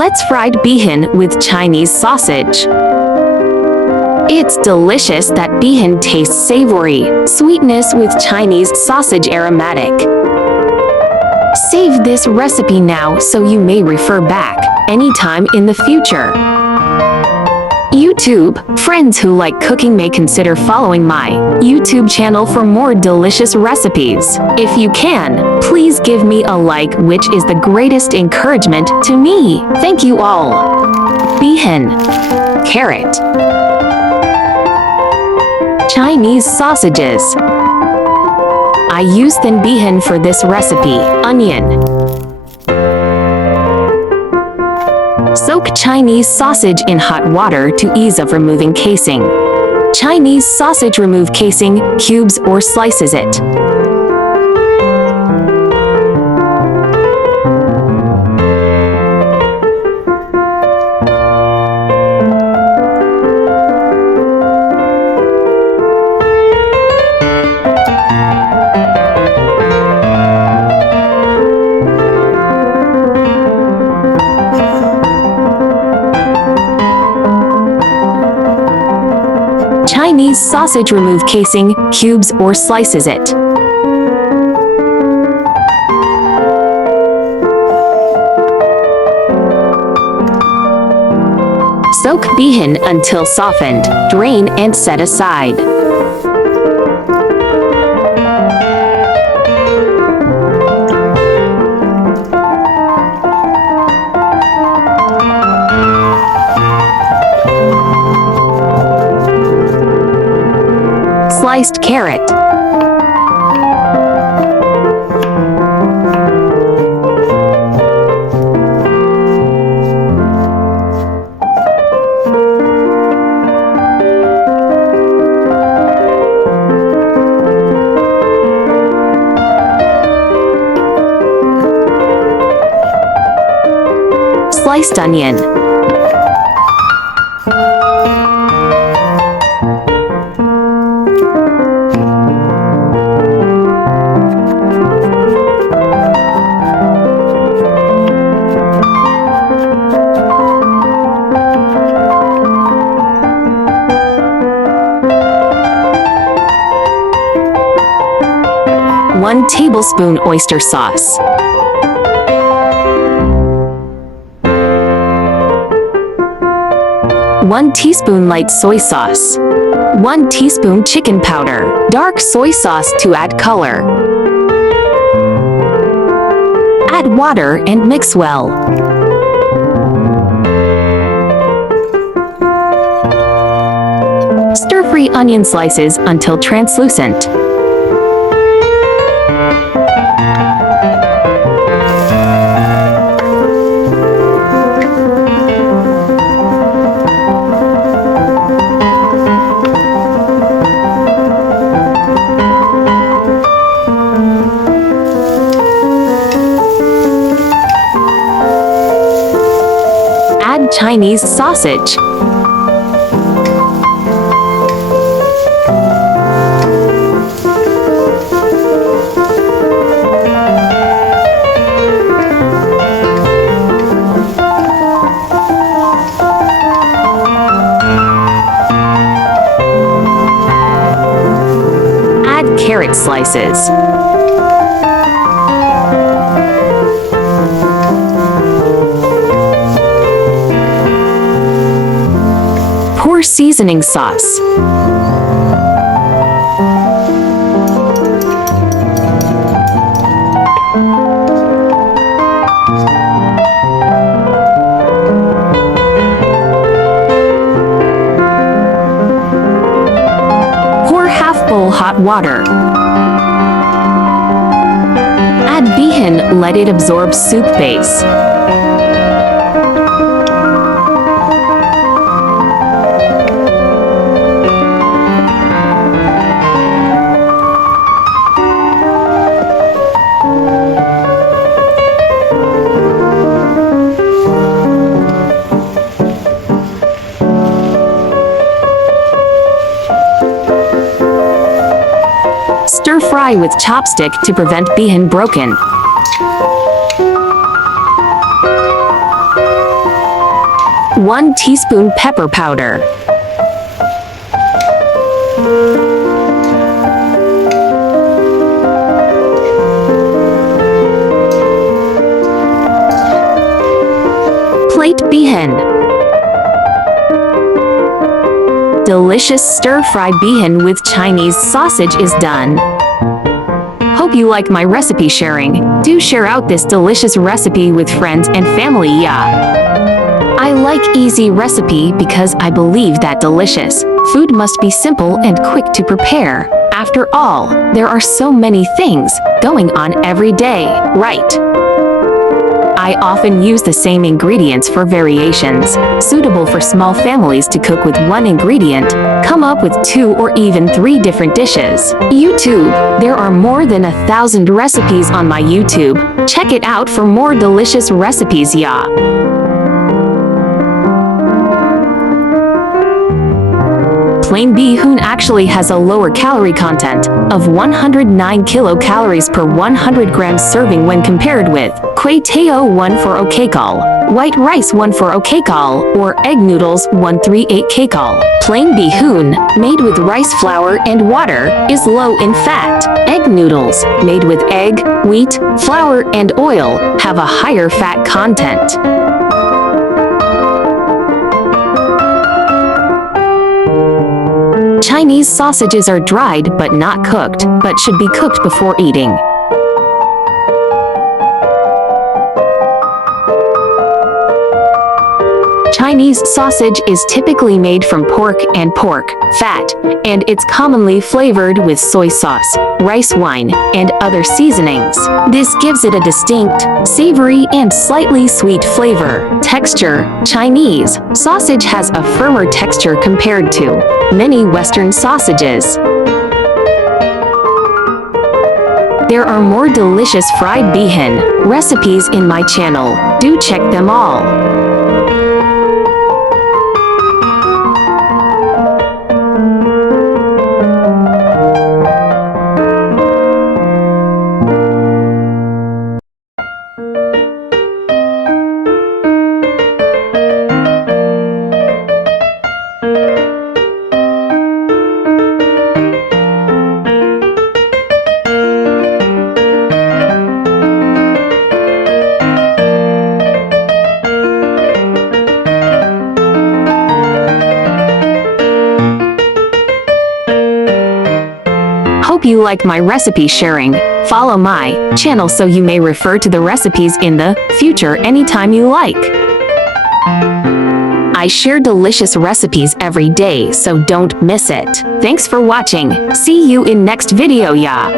Let's fried bihun with Chinese sausage. It's delicious that bihun tastes savory, sweetness with Chinese sausage aromatic. Save this recipe now so you may refer back anytime in the future. YouTube, friends who like cooking may consider following my YouTube channel for more delicious recipes. If you can, please give me a like, which is the greatest encouragement to me. Thank you all. Bihun. Carrot. Chinese sausages. I use thin bihun for this recipe. Onion. Soak Chinese sausage in hot water to ease of removing casing. Chinese sausage remove casing, cubes or slices it. Chinese sausage remove casing, cubes or slices it. Soak bihun until softened, drain and set aside. Sliced carrot. Sliced onion. One tablespoon oyster sauce. One teaspoon light soy sauce. 1 teaspoon chicken powder, dark soy sauce to add color. Add water and mix well. Stir-fry onion slices until translucent. Add Chinese sausage. Add carrot slices. Pour seasoning sauce. Pour half bowl hot water. Add bihun, let it absorb soup base. Stir-fry with chopstick to prevent bihun broken. 1 teaspoon pepper powder. Plate Bihun. Delicious stir-fry bihun with Chinese sausage is done. Hope you like my recipe sharing. Do share out this delicious recipe with friends and family, yeah. I like easy recipe because I believe that delicious food must be simple and quick to prepare. After all, there are so many things going on every day, right? I often use the same ingredients for variations, suitable for small families to cook with one ingredient, come up with 2 or even 3 different dishes. YouTube, there are more than 1,000 recipes on my YouTube. Check it out for more delicious recipes, yeah. Plain bihun actually has a lower calorie content of 109 kilocalories per 100 grams serving when compared with kway teo 1 for kcal, white rice 1 for kcal, or egg noodles 138 kcal. Plain bihun, made with rice flour and water, is low in fat. Egg noodles, made with egg, wheat, flour, and oil, have a higher fat content. Chinese sausages are dried but not cooked, but should be cooked before eating. Chinese sausage is typically made from pork and pork fat, and it's commonly flavored with soy sauce, rice wine, and other seasonings. This gives it a distinct, savory, and slightly sweet flavor. Texture: Chinese sausage has a firmer texture compared to many Western sausages. There are more delicious fried bihun recipes in my channel. Do check them all. Hope you like my recipe sharing. Follow my channel so you may refer to the recipes in the future anytime you like. I share delicious recipes every day, so don't miss it. Thanks for watching. See you in next video, yeah.